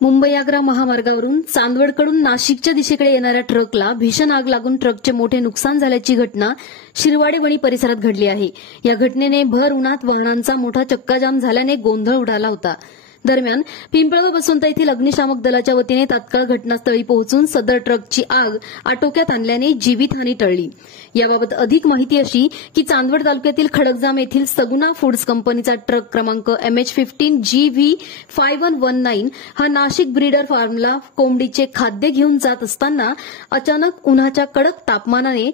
मुंबई आग्रा महामार्गावरून चांदवडकडून नाशिकच्या दिशेकडे येणाऱ्या ट्रकला भीषण आग लागून ट्रकचे मोठे नुकसान झाल्याची घटना शिरवाडे वणी परिसरात घडली आहे। या घटनेने भर उन्हात वाहनांचा मोठा चक्काजाम झाल्याने गोंधळ उडाला होता। दरम्यान पिंपळगाव बसवंत येथील अग्निशामक दलाच्या वतीने तात्काळ घटनास्थळी पोहोचून सदर ट्रकची आग आटोक्यात आणल्याने जीवितहानी टळली। याबाबत अधिक माहिती अशी की चांदवड तालुक्यातील खडकजाम येथील सगुना फूड्स कंपनीचा ट्रक क्रमांक MH15GV5119 हा नाशिक ब्रीडर फार्मला कोंबडीचे खाद्य घेऊन जात असताना अचानक उन्हाच्या कडक तापमानाने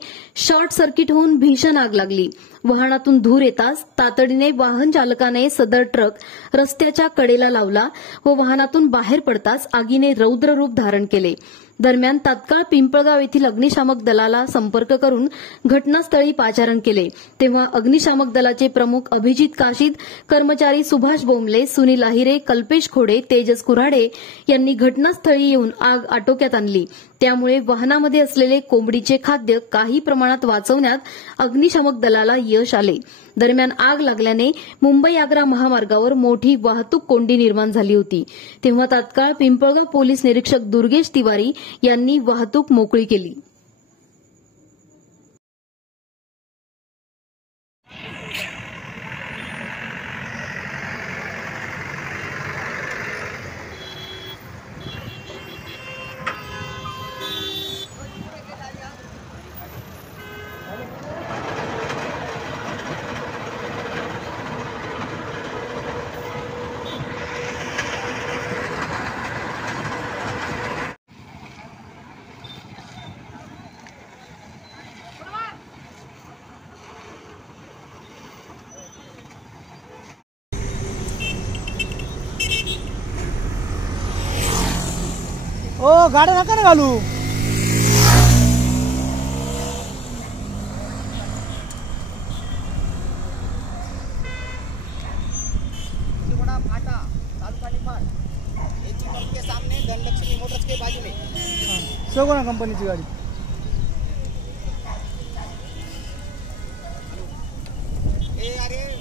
शॉर्ट सर्किट होऊन भीषण आग लागली। वाहनातून धूर येताच तातडीने वाहन चालकाने सदर ट्रक रस्त्याच्या कडेला लावला व वाहनातून बाहेर पडताच आगीने रौद्र रूप धारण केले। दरम्यान तात्काळ पिंपळगाव येथील अग्निशामक दलाला संपर्क करून घटनास्थळी पाचारण केले, तेव्हा अग्निशामक दलाचे प्रमुख अभिजित काशीद, कर्मचारी सुभाष बोंबले, सुनील आहिरे, कल्पेश खोडे, तेजस कुऱ्हाडे यांनी घटनास्थळी येऊन आग आटोक्यात आणली। त्यामुळे वाहनामध्ये असलेले कोंबडीचे खाद्य काही प्रमाणात वाचवण्यात अग्निशामक दलाला यश आले। दरम्यान आग लागल्याने मुंबई आग्रा महामार्गावर मोठी वाहतूक कोंडी निर्माण झाली होती, तेव्हा तात्काळ पिंपळगाव पोलीस निरीक्षक दुर्गेश तिवारी यांनी वाहतूक मोकळी केली। ओ गाड़ी नका ना घालू। फाटा तालुका निफाड के सामने धनलक्ष्मी मोटर्स के बाजू में सगुना कंपनी की गाड़ी। अरे